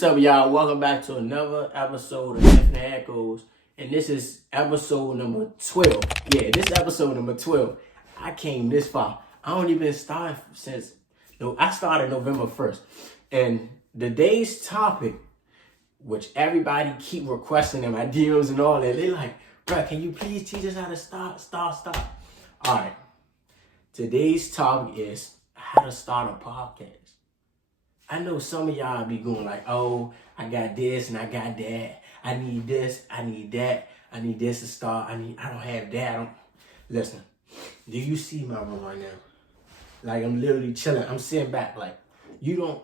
What's up, y'all? Welcome back to another episode of Infinite Echoes. And this is episode number 12. Yeah, this episode number 12. I came this far. I don't even start since... No, I started November 1st. And today's topic, which everybody keep requesting in my DMs and all that, they like, bro, can you please teach us how to start? All right. Today's topic is how to start a podcast. I know some of y'all be going like, oh, I got this and I got that. I need this, I need that. I need this to start. I don't have that. Listen, do you see my room right now? Like, I'm literally chilling. I'm sitting back like, you don't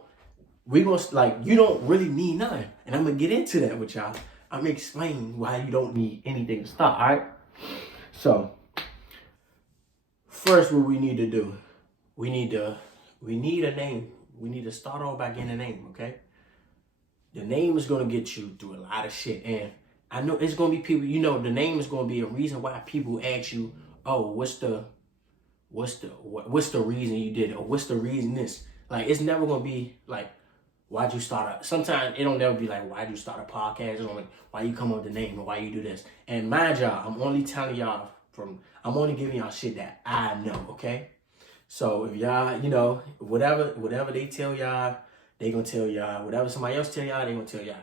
really need nothing. And I'm going to get into that with y'all. I'm going to explain why you don't need anything to start, all right? So, first what we need to do, we need a name. We need to start off by getting a name, okay? The name is going to get you through a lot of shit. And I know it's going to be people, the name is going to be a reason why people ask you, oh, what's the reason you did it? Or what's the reason this? Like, it's never going to be like, why'd you start sometimes it don't never be like, why'd you start a podcast? It's only, why you come up with the name or why you do this? And mind y'all, I'm only telling y'all I'm only giving y'all shit that I know, okay? So if y'all, whatever they tell y'all, they gonna tell y'all. Whatever somebody else tell y'all, they gonna tell y'all.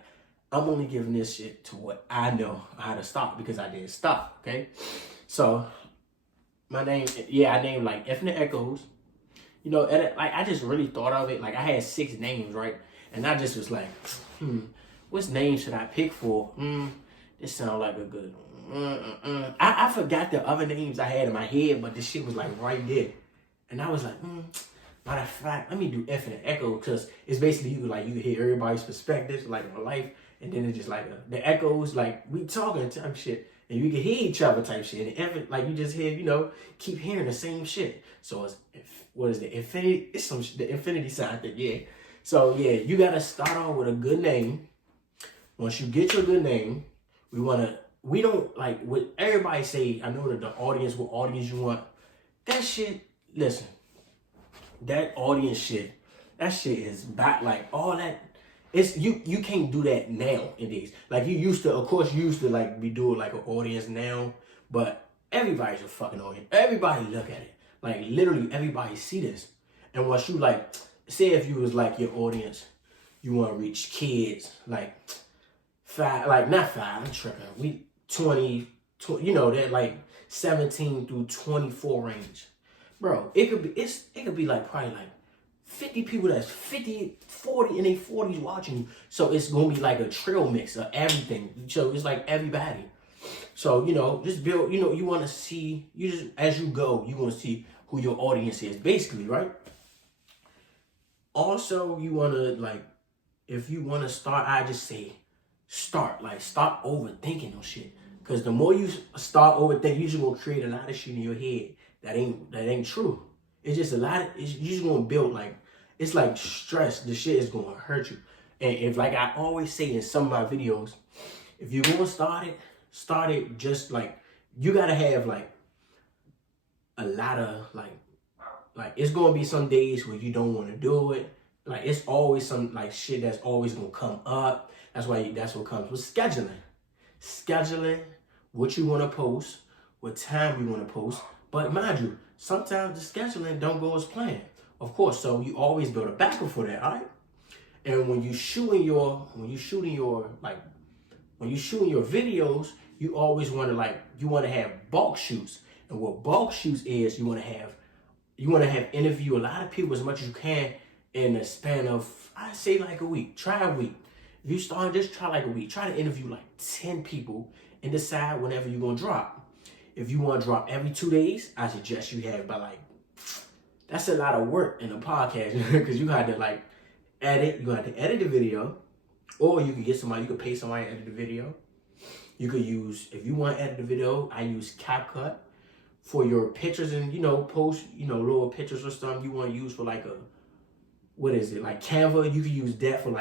I'm only giving this shit to what I know how to stop because I didn't stop, okay? So my name, I named like Infinite Echoes. I just really thought of it. Like I had 6 names, right? And I just was like, what name should I pick for? This sounds like a good one. I forgot the other names I had in my head, but this shit was like right there. And I was like, matter of fact, let me do Infinite Echo because it's basically you hear everybody's perspectives like on life, and then it's just like the echoes, like we talking type shit, and you can hear each other type shit, and you just hear, keep hearing the same shit. So it's what is the infinity? It's the infinity sign thing, yeah. So yeah, you gotta start off with a good name. Once you get your good name, we don't like what everybody say. I know that what audience you want. That shit. Listen, that audience shit, that shit is back, like all that. It's you can't do that now in these. Like you used to like be doing like an audience now, but everybody's a fucking audience. Everybody look at it. Like literally everybody see this. And once you say if you was like your audience, you want to reach kids like 5, like not 5, I'm tripping. We 20, that like 17 through 24 range. Bro, it could be like probably like 50 people that's 50, 40 in their 40s watching you. So it's gonna be like a trail mix of everything. So it's like everybody. So, just build, you wanna see, as you go, you wanna see who your audience is, basically, right? Also, you wanna if you wanna start, I just say start overthinking those shit. Cause the more you start overthinking, you're just gonna create a lot of shit in your head that ain't true. It's just you're just gonna build it's like stress. The shit is gonna hurt you. And if like I always say in some of my videos, if you're gonna start it just you gotta have a lot of it's gonna be some days where you don't wanna do it. Like it's always some shit that's always gonna come up. That's what comes with scheduling. Scheduling what you wanna post, what time you wanna post. But mind you, sometimes the scheduling don't go as planned. Of course, so you always build a backup for that, all right? And when you shooting your videos, you always want to have bulk shoots. And what bulk shoots is, you want to have interview a lot of people as much as you can in a span of, I say like a week. Try a week. If you start, just try like a week. Try to interview 10 people and decide whenever you're gonna drop. If you want to drop every 2 days, I suggest you have that's a lot of work in a podcast because you got to edit. You got to edit the video, or you could pay somebody to edit the video. You could use, if you want to edit the video, I use CapCut for your pictures and post little pictures or stuff you want to use for Canva. You could use that for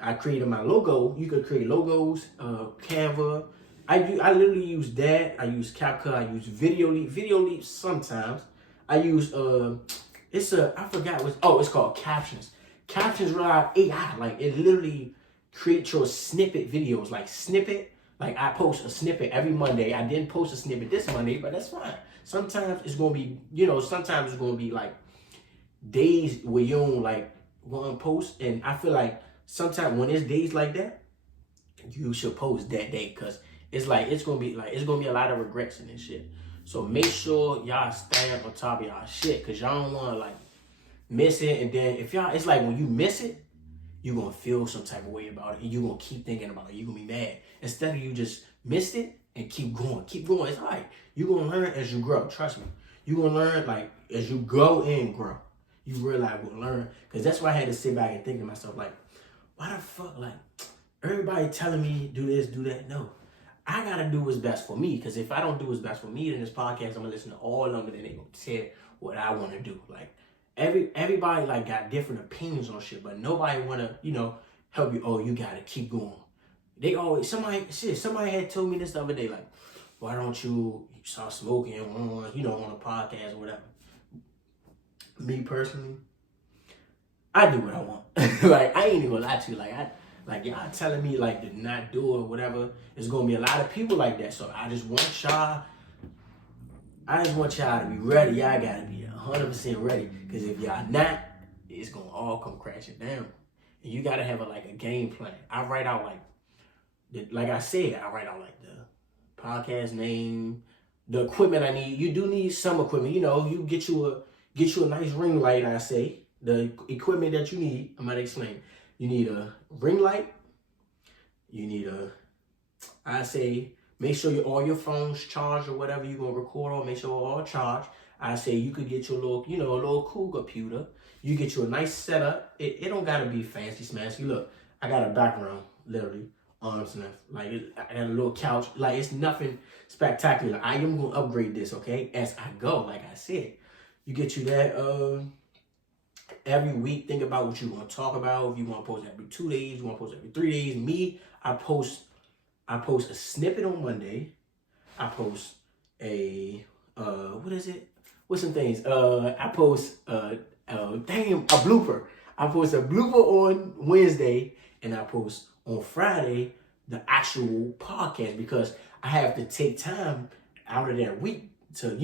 I created my logo. You could create logos, Canva. I literally use that. I use CapCut. I use Video Leap sometimes. I use I forgot it's called Captions. Captions rely on AI. Like it literally creates your snippet videos. Like snippet. Like I post a snippet every Monday. I didn't post a snippet this Monday, but that's fine. Sometimes it's gonna be, sometimes it's gonna be like days where you don't like want to post, and I feel like sometimes when it's days like that, you should post that day because it's gonna be a lot of regrets in this shit. So make sure y'all stay on top of y'all shit because y'all don't want to like miss it, and then if y'all, it's like when you miss it, you're gonna feel some type of way about it, and you're gonna keep thinking about it. You're gonna be mad instead of you just missed it and keep going. It's all right. You're gonna learn as you grow. Trust me. You're gonna learn like as you go and grow. You realize we'll learn, because that's why I had to sit back and think to myself like, why the fuck like everybody telling me do this, do that? No, I gotta do what's best for me, because if I don't do what's best for me, then this podcast I'm gonna listen to all of them and then they gonna say what I want to do. Like everybody like got different opinions on shit, but nobody wanna help you. Oh, you gotta keep going. They always somebody had told me this the other day like, why don't you start smoking on a podcast or whatever. Me personally, I do what I want. Like I ain't even gonna lie to you. Like y'all telling me like to not do it or whatever. There's gonna be a lot of people like that. So I just want y'all to be ready. Y'all gotta be 100% ready. Because if y'all not, it's gonna all come crashing down. And you gotta have a game plan. I write out like I said, I write out like the podcast name, the equipment I need. You do need some equipment. You get you a nice ring light. I say the equipment that you need. I'm gonna explain. You need a ring light. You need I say make sure all your phones charged or whatever you're gonna record on. Make sure all charged. I say you could get your little, a little cool computer. You get you a nice setup. It don't gotta be fancy smashy. Look, I got a background, literally, arms length. Like I got a little couch. Like it's nothing spectacular. I am gonna upgrade this, okay, as I go. Like I said, you get you that. Every week, think about what you want to talk about. If you want to post every 2 days, you want to post every 3 days. Me, I post a snippet on Monday. I post a what is it? What's some things? I post a blooper. I post a blooper on Wednesday, and I post on Friday the actual podcast, because I have to take time out of that week to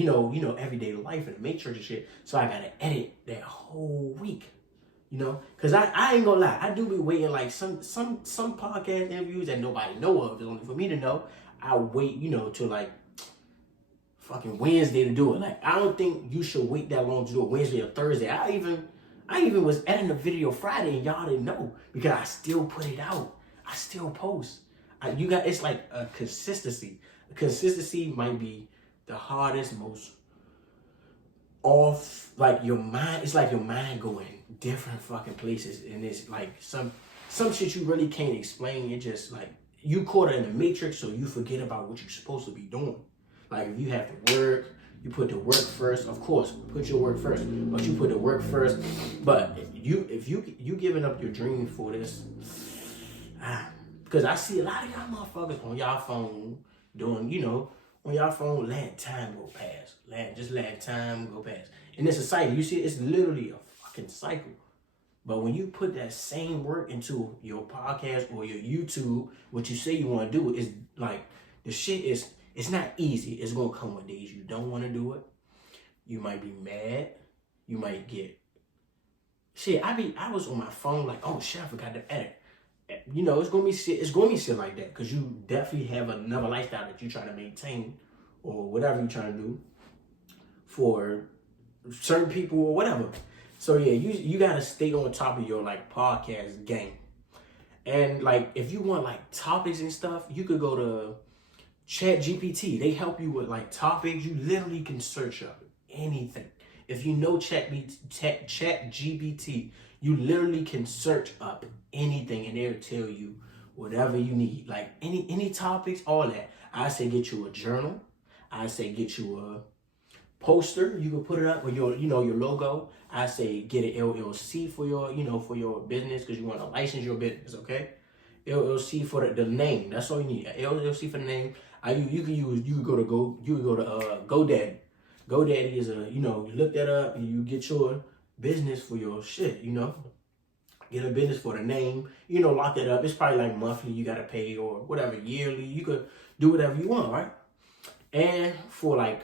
everyday life and the matrix and shit. So I gotta edit that whole week. Because I ain't gonna lie, I do be waiting like some podcast interviews that nobody know of. It's only for me to know. I wait, till like fucking Wednesday to do it. Like I don't think you should wait that long to do it Wednesday or Thursday. I even was editing a video Friday and y'all didn't know, because I still put it out. I still post. It's like a consistency. Consistency might be the hardest, most off, like your mind. It's like your mind going different fucking places, and it's like some shit you really can't explain. It just like you caught in the matrix, so you forget about what you're supposed to be doing. Like if you have to work, you put the work first. Of course, put your work first, but you put the work first. But if you giving up your dream for this, because I see a lot of y'all motherfuckers on y'all phone doing, on y'all phone, letting time go past. Just letting time go past. And it's a cycle. You see, it's literally a fucking cycle. But when you put that same work into your podcast or your YouTube, what you say you want to do is like, the shit is, it's not easy. It's going to come with days you don't want to do it. You might be mad. You might get, shit, I was on my phone like, oh shit, I forgot to edit. It's gonna be shit like that, because you definitely have another lifestyle that you try to maintain or whatever you're trying to do for certain people or whatever. So yeah, you gotta stay on top of your like podcast game. And like if you want like topics and stuff, you could go to ChatGPT. They help you with like topics. You literally can search up anything. If you know ChatGPT, you literally can search up anything and they'll tell you whatever you need. Like any topics, all that. I say get you a journal. I say get you a poster. You can put it up with your logo. I say get an LLC for your business, because you want to license your business, okay? LLC for the name. That's all you need. An LLC for the name. You can go to GoDaddy. GoDaddy is you look that up and you get your business for your shit, Get a business for the name, you know, lock it up. It's probably like monthly you gotta pay or whatever, yearly. You could do whatever you want, right? And for like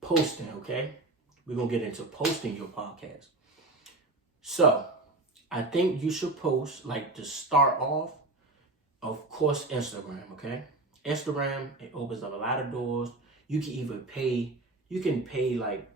posting, okay? We're gonna get into posting your podcast. So I think you should post like to start off, of course, Instagram, okay? Instagram, it opens up a lot of doors. You can even pay, you can pay like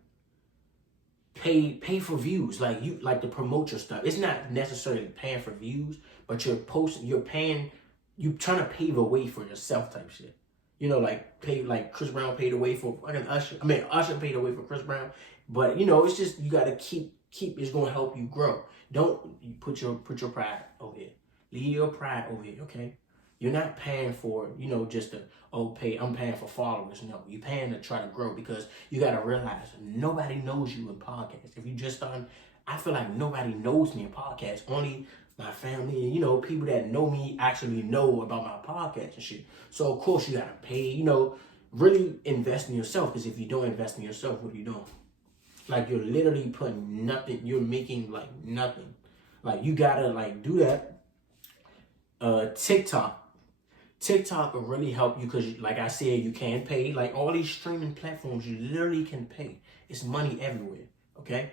pay for views, like you like to promote your stuff. It's not necessarily paying for views, but you're paying, you trying to pave a way for yourself type shit. You know, like pay, like Chris Brown paid the way for fucking Usher. I mean, Usher paid the way for Chris Brown. But you know, it's just you gotta keep. It's gonna help you grow. Don't put your pride over here. Leave your pride over here, okay? You're not paying for, you know, just to, I'm paying for followers. No, you're paying to try to grow, because you got to realize nobody knows you in podcasts. If you just starting, I feel like nobody knows me in podcasts. Only my family and, you know, people that know me actually know about my podcast and shit. So, of course, you got to pay, you know, really invest in yourself, because if you don't invest in yourself, what are you doing? Like, you're literally putting nothing, you're making, like, nothing. Like, you got to, like, do that. TikTok will really help you, because, like I said, you can pay. Like all these streaming platforms, you literally can pay. It's money everywhere, okay?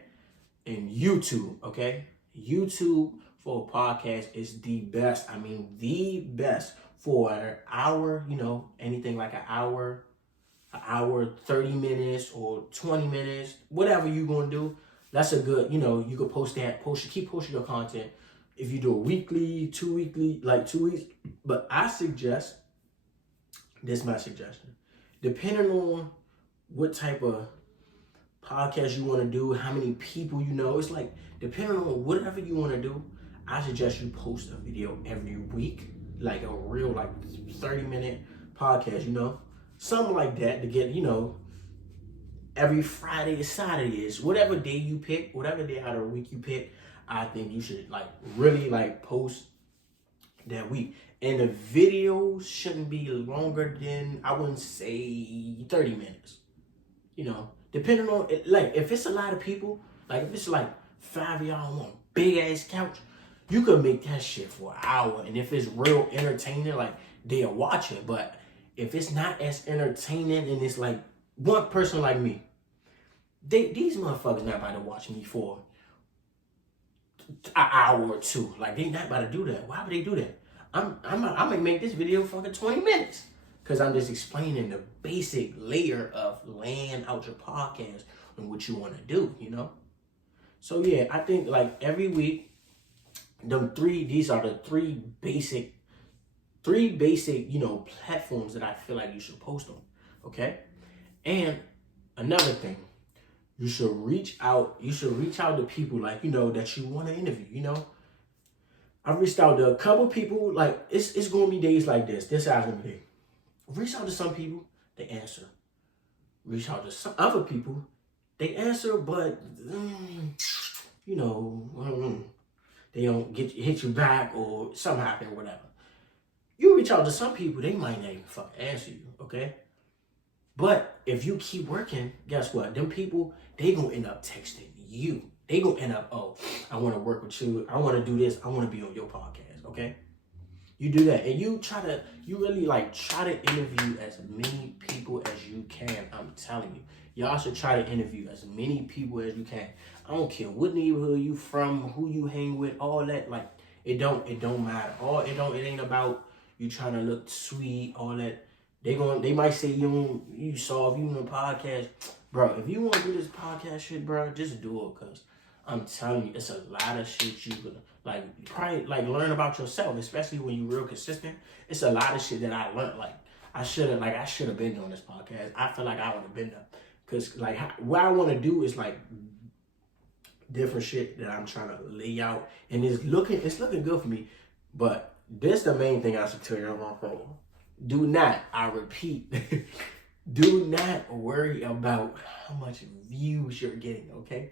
And YouTube, okay? YouTube for a podcast is the best. I mean, the best for an hour, you know, anything like an hour, 30 minutes or 20 minutes, whatever you're going to do. That's a good, you know, you could keep posting your content. If you do a weekly, 2 weekly, like 2 weeks. But I suggest, this is my suggestion, depending on what type of podcast you want to do, how many people you know, it's like, depending on whatever you want to do, I suggest you post a video every week, like a real, like 30-minute podcast, you know, something like that, to get, you know, every Friday or Saturday is, whatever day you pick, whatever day out of the week you pick, I think you should like really like post that week. And the videos shouldn't be longer than, I wouldn't say 30 minutes. You know, depending on it, like if it's a lot of people, like if it's like 5 of y'all on a big ass couch, you could make that shit for an hour. And if it's real entertaining, like they'll watch it. But if it's not as entertaining and it's like one person like me, these motherfuckers not about to watch me for an hour or two. Like, they not about to do that. Why would they do that? I'm gonna make this video fucking 20 minutes, because I'm just explaining the basic layer of laying out your podcast and what you want to do, you know? So yeah, I think like every week, these are the three basic, you know, platforms that I feel like you should post on, okay? And another thing, you should reach out to people, like, you know, that you want to interview, you know. I reached out to a couple people, like, it's going to be days like this. This is how it's going to be. Reach out to some people, they answer. Reach out to some other people, they answer, but, you know, they don't hit you back, or something happen, or whatever. You reach out to some people, they might not even fucking answer you, okay? But if you keep working, guess what? Them people, they gonna end up texting you. They gonna end up, oh, I want to work with you. I want to do this. I want to be on your podcast, okay? You do that, and you really like try to interview as many people as you can. I'm telling you, y'all should try to interview as many people as you can. I don't care what neighborhood you from, who you hang with, all that. Like, it don't matter. It ain't about you trying to look sweet, all that. They might say you saw you on a podcast. Bro, if you want to do this podcast shit, bro, just do it, because I'm telling you, it's a lot of shit you could, like, probably, like, learn about yourself, especially when you're real consistent. It's a lot of shit that I learned. Like, I should have been doing this podcast. I feel like I would have been there. Because, like, what I want to do is, like, different shit that I'm trying to lay out. And it's looking good for me. But this the main thing I should tell you on my phone. Do not, I repeat, do not worry about how much views you're getting, okay?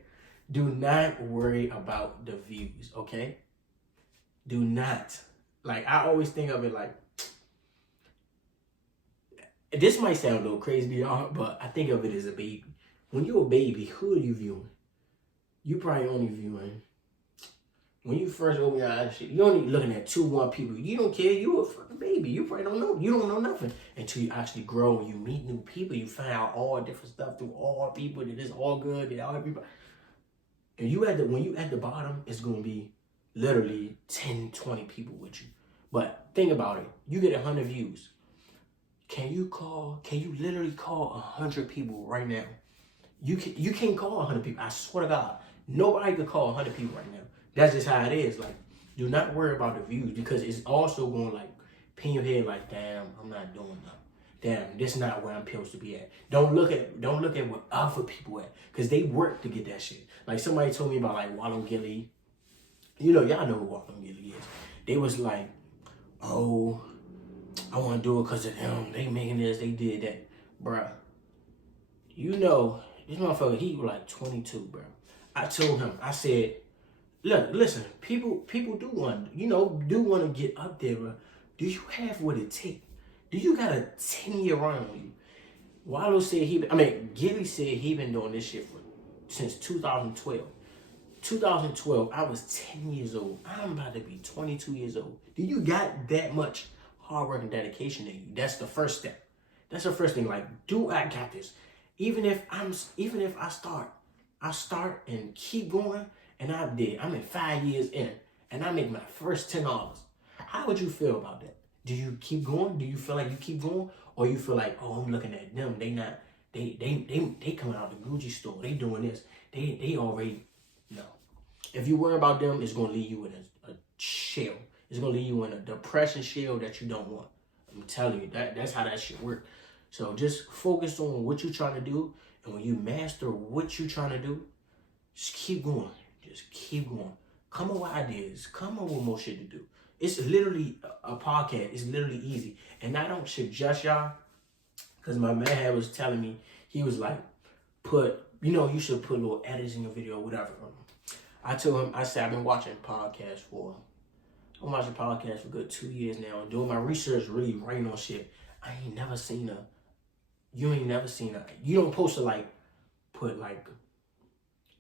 Do not worry about the views, okay? Do not. Like, I always think of it like, this might sound a little crazy to y'all, but I think of it as a baby. When you're a baby, who are you viewing? You probably only viewing when you first open your eyes, you only looking at 2-1 people. You don't care. You a fucking baby. You probably don't know. You don't know nothing until you actually grow and you meet new people. You find out all different stuff through all people. That it's all good. That all everybody. And when you at the bottom, it's gonna be literally 10, 20 people with you. But think about it. You get 100 views. Can you literally call 100 people right now? You can't call 100 people. I swear to God, nobody can call 100 people right now. That's just how it is. Like, do not worry about the views, because it's also going to like pin your head like, damn, I'm not doing nothing. Damn, this is not where I'm supposed to be at. Don't look at what other people at, because they work to get that shit. Like, somebody told me about like Wallow Gilly. You know, y'all know who Wallow Gilly is. They was like, oh, I want to do it because of them. They making this, they did that. Bruh, you know, this motherfucker, he was like 22, bro. I told him, I said, look, listen, people do want to get up there, bro. Do you have what it takes? Do you got a 10-year run on you? Wallow said Gilly said he been doing this shit since 2012. 2012, I was 10 years old. I'm about to be 22 years old. Do you got that much hard work and dedication in you? That's the first step. That's the first thing. Like, do I got this? Even if I start and keep going, and I'm in 5 years in, and I make my first $10. How would you feel about that? Do you keep going? Do you feel like you keep going, or you feel like, oh, I'm looking at them. They coming out the Gucci store. They doing this. They already no. If you worry about them, it's gonna leave you in a shell. It's gonna leave you in a depression shell that you don't want. I'm telling you, that's how that shit works. So just focus on what you're trying to do, and when you master what you're trying to do, just keep going. Just keep going. Come up with ideas. Come up with more shit to do. It's literally a podcast. It's literally easy. And I don't suggest y'all, because my man was telling me, he was like, you should put little edits in your video, whatever. I told him, I said, I've been watching podcasts for a good 2 years now, and doing my research, really writing on shit. You don't post to like, put like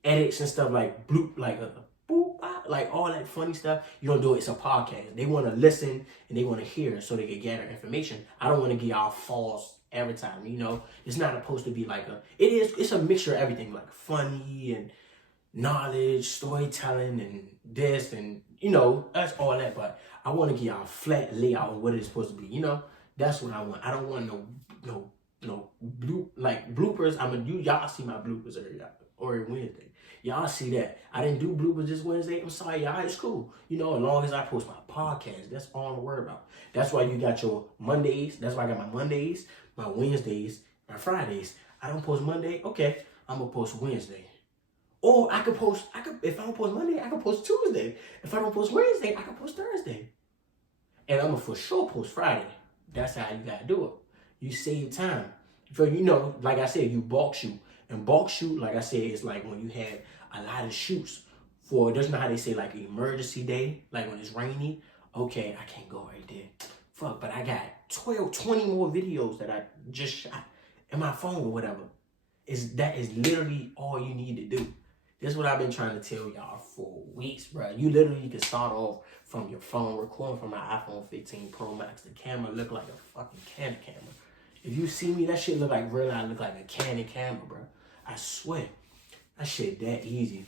edits and stuff like bloop, like boop, like all that funny stuff. You don't do it. It's a podcast. They want to listen and they want to hear so they can gather information. I don't want to give y'all false advertising. It's not supposed to be like it's a mixture of everything, like funny and knowledge, storytelling, and this, and that's all that. But I want to give y'all a flat layout on what it's supposed to be. That's what I want. I don't want no bloopers. Y'all see my bloopers every Wednesday. Y'all see that. I didn't do bloopers this Wednesday. I'm sorry, y'all. It's cool. As long as I post my podcast, that's all I'm worried about. That's why you got your Mondays. That's why I got my Mondays, my Wednesdays, my Fridays. I don't post Monday. Okay, I'm gonna post Wednesday. Or if I don't post Monday, I can post Tuesday. If I don't post Wednesday, I can post Thursday. And I'm gonna for sure post Friday. That's how you gotta do it. You save time. Like I said, you bulk shoot. And bulk shoot, like I said, is like when you had a lot of shoots for, doesn't know how they say, like emergency day, like when it's rainy. Okay, I can't go right there. Fuck, but I got 20 more videos that I just shot in my phone or whatever. That is literally all you need to do. This is what I've been trying to tell y'all for weeks, bro. You literally can start off from your phone, recording from my iPhone 15 Pro Max. The camera look like a fucking Canon camera. If you see me, that shit look like I look like a Canon camera, bro. I swear. That shit that easy.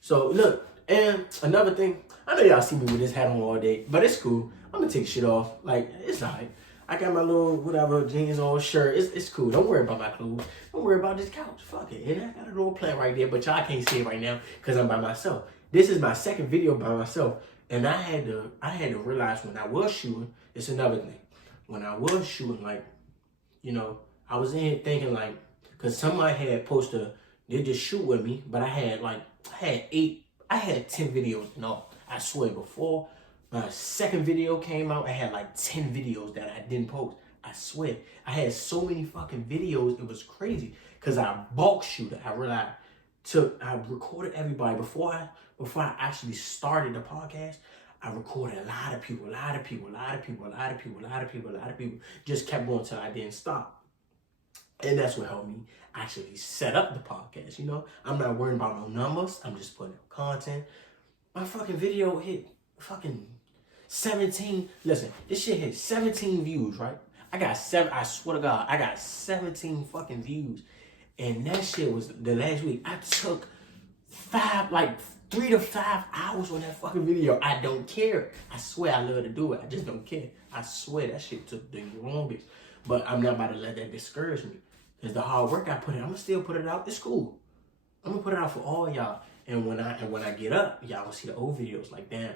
So look, and another thing, I know y'all see me with this hat on all day, but it's cool. I'm gonna take shit off. Like, it's alright. I got my little whatever jeans on, shirt. It's cool. Don't worry about my clothes. Don't worry about this couch. Fuck it. And I got a little plant right there, but y'all can't see it right now because I'm by myself. This is my second video by myself, and I had to realize when I was shooting. It's another thing. When I was shooting, like, I was in here thinking like, cause somebody had posted, they just shoot with me, but I had 10 videos. No, I swear, before my second video came out, I had like 10 videos that I didn't post. I swear. I had so many fucking videos, it was crazy. Cause I bulk shooted. I realized I recorded everybody before I actually started the podcast. I recorded a lot of people. Just kept going till I didn't stop. And that's what helped me actually set up the podcast. I'm not worrying about no numbers. I'm just putting up content. My fucking video hit fucking 17. Listen, this shit hit 17 views, right? I got 7. I swear to God, I got 17 fucking views. And that shit was the last week. I took 3 to 5 hours on that fucking video. I don't care. I swear I love to do it. I just don't care. I swear that shit took the longest. But I'm not about to let that discourage me. Because the hard work I put in, I'm gonna still put it out. It's cool. I'm gonna put it out for all y'all. And when I get up, y'all gonna see the old videos. Like, damn,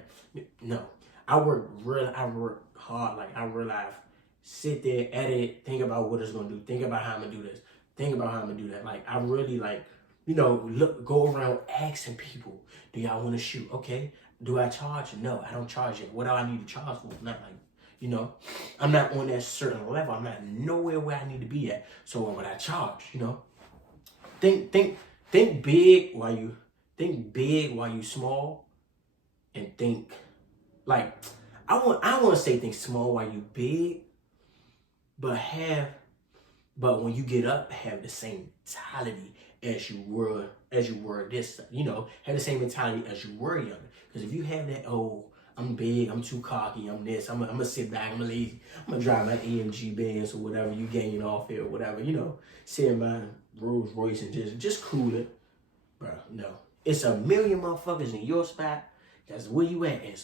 no. I work hard. Like, I realize, sit there, edit, think about what it's gonna do, think about how I'm gonna do this, think about how I'm gonna do that. Like, I really like, go around asking people, do y'all wanna shoot? Okay. Do I charge? No, I don't charge it. What do I need to charge for? Not like, I'm not on that certain level. I'm not nowhere where I need to be at. So what would I charge? Think big while you small, and think like I want to say think small while you big, but when you get up, have the same mentality as you were this, have the same mentality as you were younger. Because if you have that, oh, I'm big, I'm too cocky, I'm this, I'm gonna sit back, I'm lazy, I'm gonna drive my AMG Benz or whatever you gaining off here or whatever, sit in my Rolls Royce and just cool it. Bro, no. It's a million motherfuckers in your spot. That's where you at. And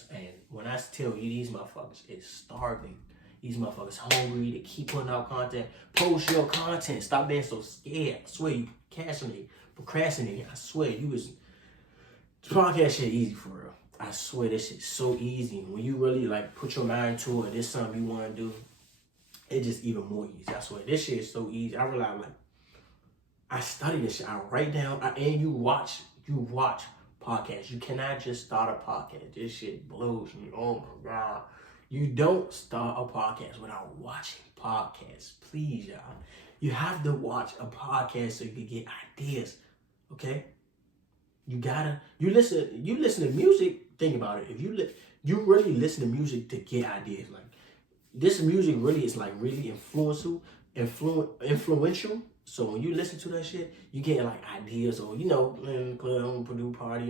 when I tell you these motherfuckers is starving. These motherfuckers hungry. They keep putting out content. Post your content. Stop being so scared. I swear you procrastinating. I swear this podcast shit easy for real. I swear this shit's so easy. When you really like put your mind to it, this something you want to do, it's just even more easy. I swear this shit is so easy. I realize I study this shit. I write down, and you watch podcasts. You cannot just start a podcast. This shit blows me. Oh my God. You don't start a podcast without watching podcasts. Please, y'all. You have to watch a podcast so you can get ideas. Okay? You listen to music, think about it. If you really listen to music to get ideas. Like, this music really is like really influential. So when you listen to that shit, you get like ideas, or club, Purdue party,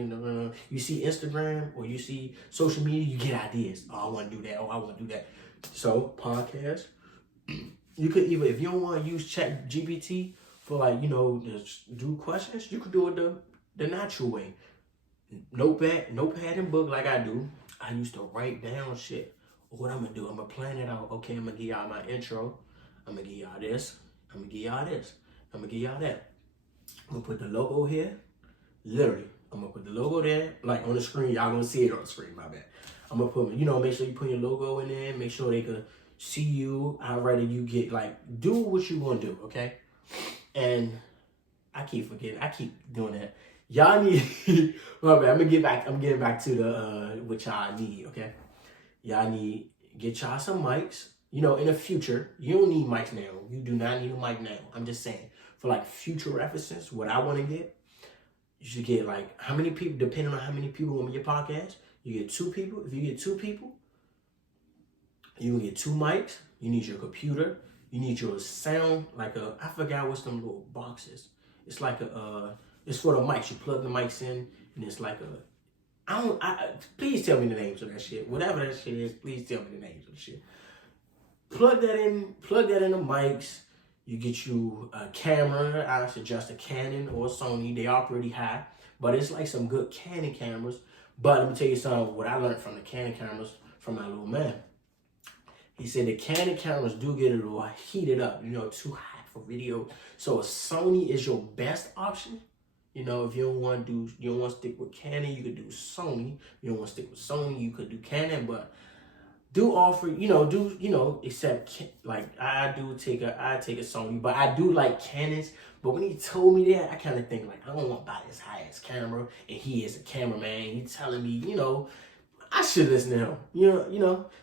you see Instagram or you see social media, you get ideas. Oh, I want to do that. Oh, I want to do that. So podcast, you could either, if you don't want to use Chat GPT for just do questions, you could do it the natural way. Notepad and book like I do. I used to write down shit. What I'm gonna do? I'm gonna plan it out. Okay, I'm gonna give y'all my intro. I'm gonna give y'all this. I'm gonna give y'all this. I'm gonna give y'all that. I'm gonna put the logo here. Literally, I'm gonna put the logo there, like on the screen. Y'all gonna see it on the screen, my bad. I'm gonna put, make sure you put your logo in there. Make sure they can see you. I'd rather you get, do what you wanna do, okay? And I keep forgetting. I keep doing that. Y'all need, my bad, I'm getting back to the, what y'all need, okay? Y'all need, get y'all some mics. In the future, you don't need mics now. You do not need a mic now. I'm just saying, for future references, what I want to get, you should get how many people, depending on how many people on your podcast, you get 2 people. If you get 2 people, you will get 2 mics. You need your computer. You need your sound, I forgot what's them little boxes. It's it's for the mics. You plug the mics in, and it's please tell me the names of that shit. Whatever that shit is, please tell me the names of the shit. Plug that in the mics. You get you a camera. I suggest a Canon or a Sony. They are pretty high, but it's some good Canon cameras. But let me tell you something, what I learned from the Canon cameras from my little man. He said the Canon cameras do get a little heated up, too hot for video. So a Sony is your best option. If you don't want to stick with Canon, you could do Sony. If you don't want to stick with Sony, you could do Canon, but do offer, except I take a Sony, but I do like Canons. But when he told me that, I kind of think I don't want to buy this high-ass camera, and he is a cameraman. He's telling me, I should listen to him,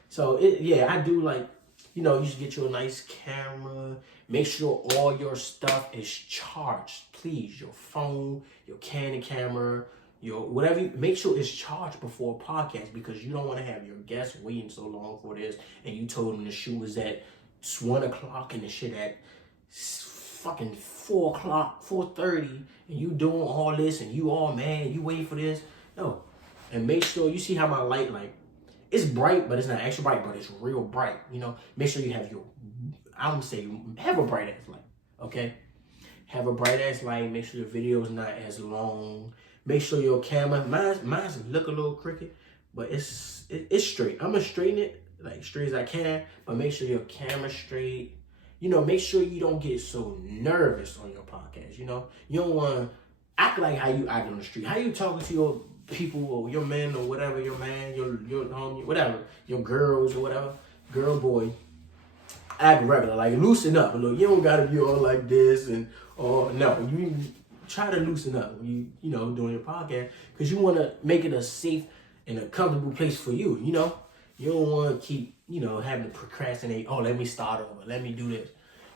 So I do you should get you a nice camera. Make sure all your stuff is charged, please. Your phone, your Canon camera, your whatever. Make sure it's charged before a podcast, because you don't want to have your guests waiting so long for this. And you told them the shoot was at 1 o'clock and the shit at fucking 4 o'clock, 4:30, and you doing all this and you all mad. You waiting for this? No. And make sure you see how my light, like, it's bright, but it's not extra bright, but it's real bright. You know, make sure you have your, I would say, have a bright ass light, okay? Have a bright ass light. Make sure your video is not as long. Make sure your camera, mine's look a little crooked, but it's straight. I'm gonna straighten it like straight as I can, but make sure your camera's straight. You know, make sure you don't get so nervous on your podcast. You know, you don't want to act like how you act on the street. How you talking to your people or your men or whatever, your man, your homie, whatever, your girls or whatever, girl, boy. Act regular, like loosen up a little. You don't gotta be all like this and no. You try to loosen up when you know doing your podcast, because you want to make it a safe and a comfortable place for you. You know, you don't want to keep having to procrastinate. Oh, let me start over. Let me do this.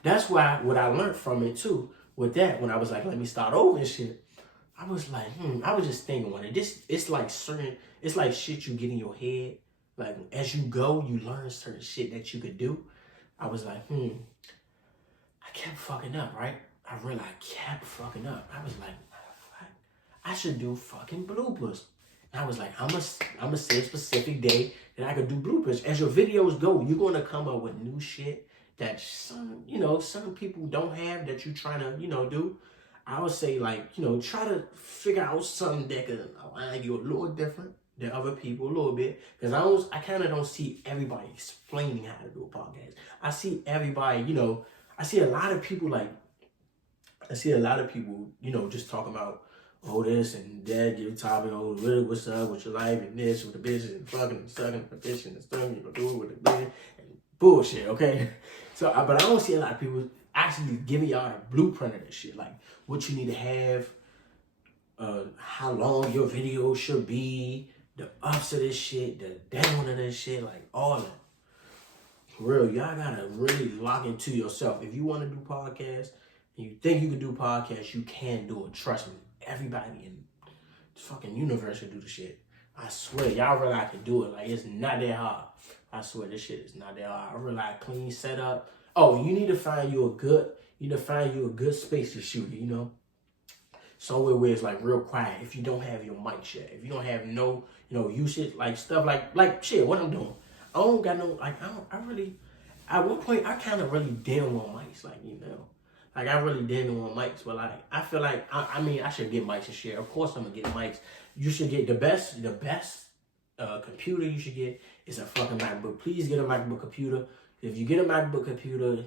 That's why what I learned from it too. With that, when I was like, let me start over and shit, I was like, I was just thinking on it. It's like shit you get in your head. Like as you go, you learn certain shit that you could do. I was like, I kept fucking up, right? I realized I kept fucking up. I was like, I should do fucking bloopers. And I was like, I'm gonna say a specific day that I could do bloopers. As your videos go, you're gonna come up with new shit that some people don't have that you're trying to, do. I would say like, try to figure out something that could align you a little different than other people a little bit, because I kind of don't see everybody explaining how to do a podcast. I see everybody, I see a lot of people just talking about this and that, give topic, what's up with your life and this with the business and fucking and sucking and this and stuff, you gonna do it with the business and bullshit, okay? So, but I don't see a lot of people actually giving y'all a blueprint of this shit, like what you need to have, how long your video should be, the ups of this shit, the down of this shit, like all that. For real, y'all gotta really lock into yourself. If you want to do podcasts and you think you can do podcasts, you can do it. Trust me. Everybody in the fucking universe can do the shit. I swear, y'all realize I can do it. Like, it's not that hard. I swear, this shit is not that hard. I realize clean setup. Oh, you need to find you a good space to shoot it, Somewhere where it's like real quiet. If you don't have your mic yet, if you don't have no, usage, like stuff like shit, what I'm doing. I don't got no, like, at one point, I kind of really didn't want mics, like, Like, I really didn't want mics, but, like, I feel like, I should get mics and shit. Of course, I'm going to get mics. You should get the best computer you should get is a fucking MacBook. Please get a MacBook computer. If you get a MacBook computer,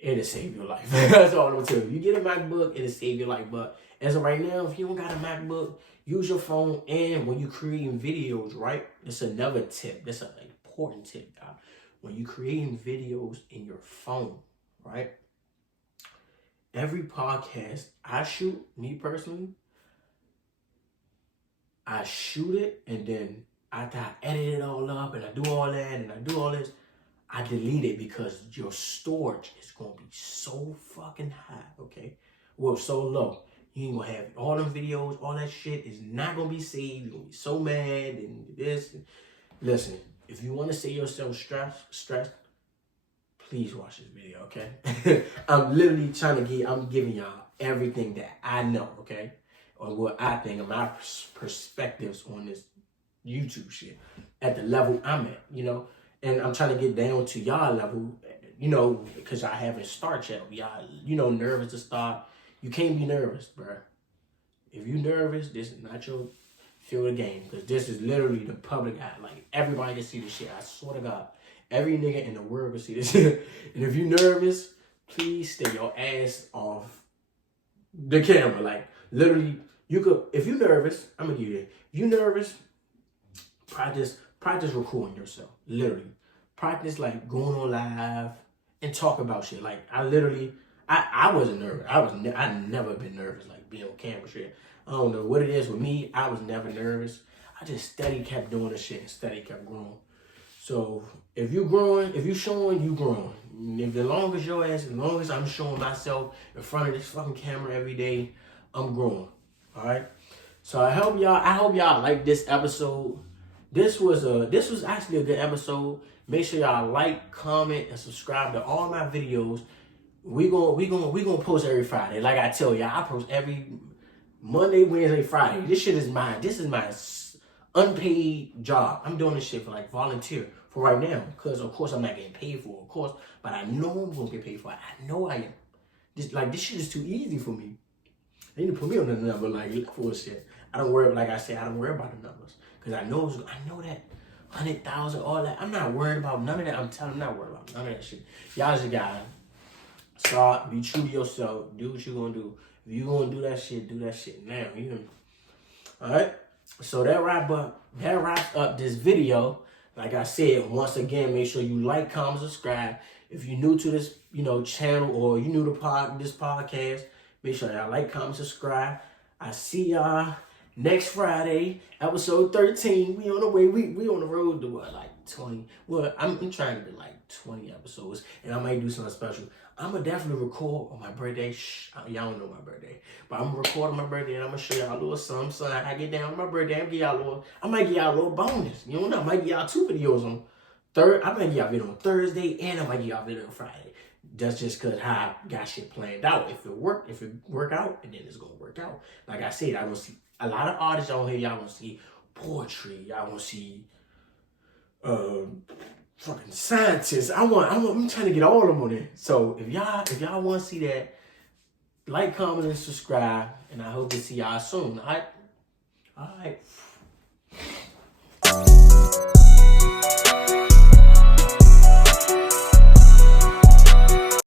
it'll save your life. That's all I'm going to tell you. You get a MacBook, it'll save your life. But as of right now, if you don't got a MacBook, use your phone. And when you're creating videos, right, it's another tip. That's an important tip, guys. When you're creating videos in your phone, right, every podcast I shoot, me personally, I shoot it, and then after I edit it all up and I do all that and I do all this, I delete it because your storage is going to be so fucking high, okay? Well, so low. You ain't going to have all them videos, all that shit is not going to be saved. You're going to be so mad and this. Listen, if you want to see yourself stressed, please watch this video, okay? I'm literally I'm giving y'all everything that I know, okay? Or what I think of my perspectives on this YouTube shit at the level I'm at, And I'm trying to get down to y'all level, because I haven't started yet. Y'all, nervous to start. You can't be nervous, bro. If you nervous, this is not your field of game, because this is literally the public eye. Like, everybody can see this shit. I swear to God. Every nigga in the world can see this shit. And if you nervous, please stay your ass off the camera. Like, literally, if you're nervous, I'm gonna give you that. If you're nervous, practice recording yourself. Literally. Practice, like, going on live and talk about shit. Like, I wasn't nervous. I never been nervous, like, being on camera shit. I don't know what it is with me. I was never nervous. I just steady kept doing the shit and steady kept growing. So, if you growing, if you showing, you growing. As long as I'm showing myself in front of this fucking camera every day, I'm growing. All right. So I hope y'all like this episode. This was actually a good episode. Make sure y'all like, comment, and subscribe to all my videos. We gonna post every Friday. Like I tell y'all, I post every Monday, Wednesday, Friday. This shit is mine. This is my unpaid job. I'm doing this shit for like volunteer for right now. Because of course I'm not getting paid for it, of course. But I know I'm gonna get paid for it. I know I am. This shit is too easy for me. They need to put me on the number like for shit. I don't worry, like I said, I don't worry about the numbers. Cause I know that 100,000, all that. I'm not worried about none of that. I'm telling you, I'm not worried about none of that shit. Y'all just gotta start, be true to yourself, do what you gonna do. If you gonna do that shit now. You know. Alright? So that wraps up this video. Like I said, once again, make sure you like, comment, subscribe. If you're new to this, channel, or you new to this podcast, make sure y'all like, comment, subscribe. I see y'all next Friday, episode 13. We on the way. We on the road to what, like 20? Well, I'm trying to do like 20 episodes, and I might do something special. I'm gonna definitely record on my birthday. Y'all don't know my birthday, but I'm gonna record on my birthday, and I'm gonna show y'all a little something. I get down on my birthday. I might give y'all a little bonus. You don't know. I might give y'all 2 videos on I might give y'all a video on Thursday, and I might give y'all a video on Friday. That's just cause how I got shit planned out. If it work out, and then it's gonna work out. Like I said, I don't see a lot of artists on here. Y'all gonna see poetry. Y'all gonna see fucking scientists. I'm trying to get all of them on there. So if y'all want to see that, like, comment, and subscribe. And I hope to see y'all soon. All right.